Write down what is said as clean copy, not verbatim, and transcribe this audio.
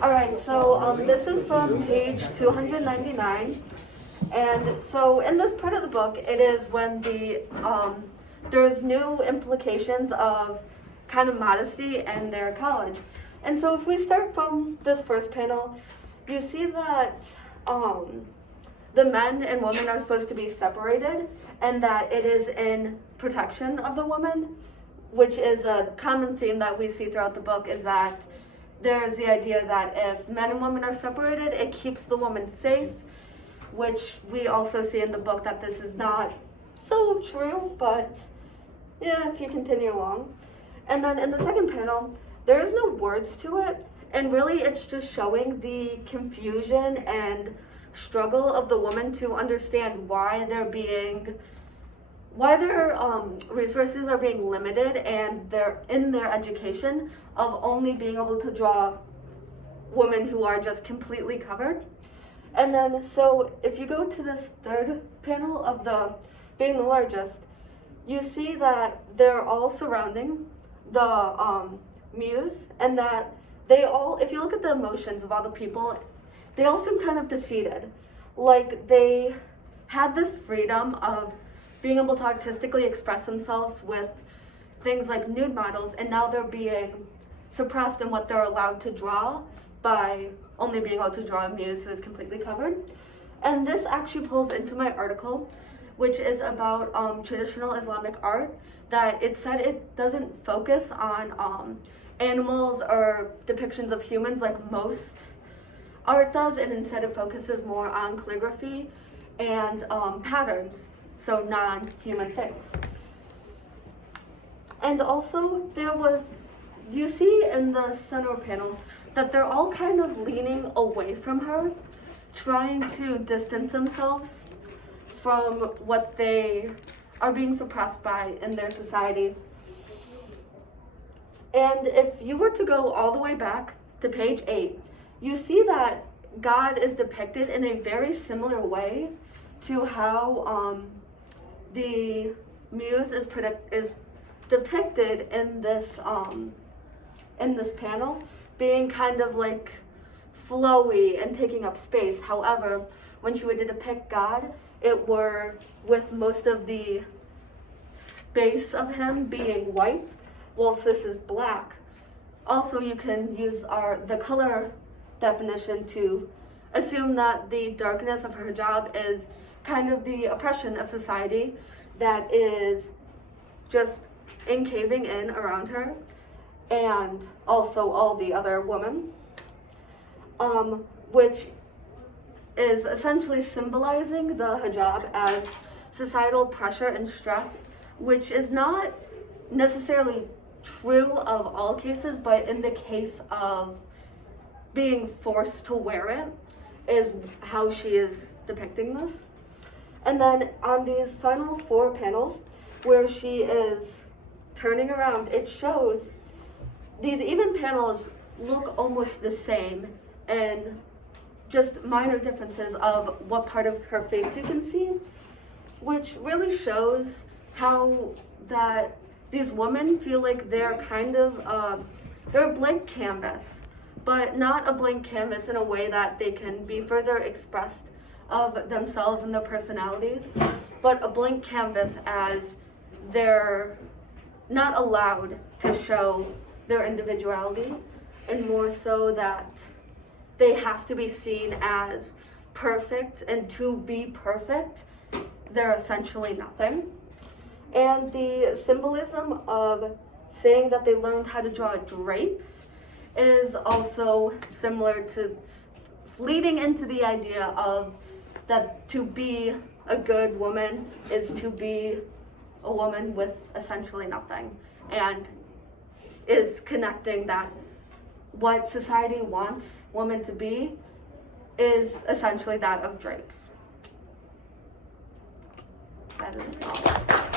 All right, so this is from page 299. And so in this part of the book, it is when there's new implications of kind of modesty in their college. And so if we start from this first panel, you see that the men and women are supposed to be separated, and that it is in protection of the woman, which is a common theme that we see throughout the book, is that there's the idea that if men and women are separated, it keeps the woman safe, which we also see in the book that this is not so true, but yeah, if you continue along. And then in the second panel, there is no words to it, and really it's just showing the confusion and struggle of the woman to understand why their resources are being limited, and they're in their education of only being able to draw women who are just completely covered. And then, so if you go to this third panel of the being the largest, you see that they're all surrounding the muse, and that they all, if you look at the emotions of all the people, they all seem kind of defeated. Like they had this freedom of being able to artistically express themselves with things like nude models, and now they're being suppressed in what they're allowed to draw by only being able to draw a muse who is completely covered. And this actually pulls into my article, which is about traditional Islamic art, that it said it doesn't focus on animals or depictions of humans like most art does, and instead it focuses more on calligraphy and patterns, so non-human things. And also you see in the center panel that they're all kind of leaning away from her, trying to distance themselves from what they are being suppressed by in their society. And if you were to go all the way back to page 8, you see that God is depicted in a very similar way to how the muse is depicted in this panel, being kind of like flowy and taking up space. However, when she would depict God, it were with most of the space of him being white, whilst this is black. Also, you can use the color definition to assume that the darkness of her hijab is kind of the oppression of society that is just caving in around her, and also all the other women, which is essentially symbolizing the hijab as societal pressure and stress, which is not necessarily true of all cases, but in the case of being forced to wear it is how she is depicting this. And then on these final 4 panels where she is turning around, it shows these even panels look almost the same, and just minor differences of what part of her face you can see, which really shows how that these women feel like they're kind of they're a blank canvas, but not a blank canvas in a way that they can be further expressed of themselves and their personalities, but a blank canvas as they're not allowed to show their individuality, and more so that they have to be seen as perfect, and to be perfect, they're essentially nothing. And the symbolism of saying that they learned how to draw drapes is also similar to leading into the idea of that to be a good woman is to be a woman with essentially nothing, and is connecting that what society wants women to be is essentially that of drapes. That is all.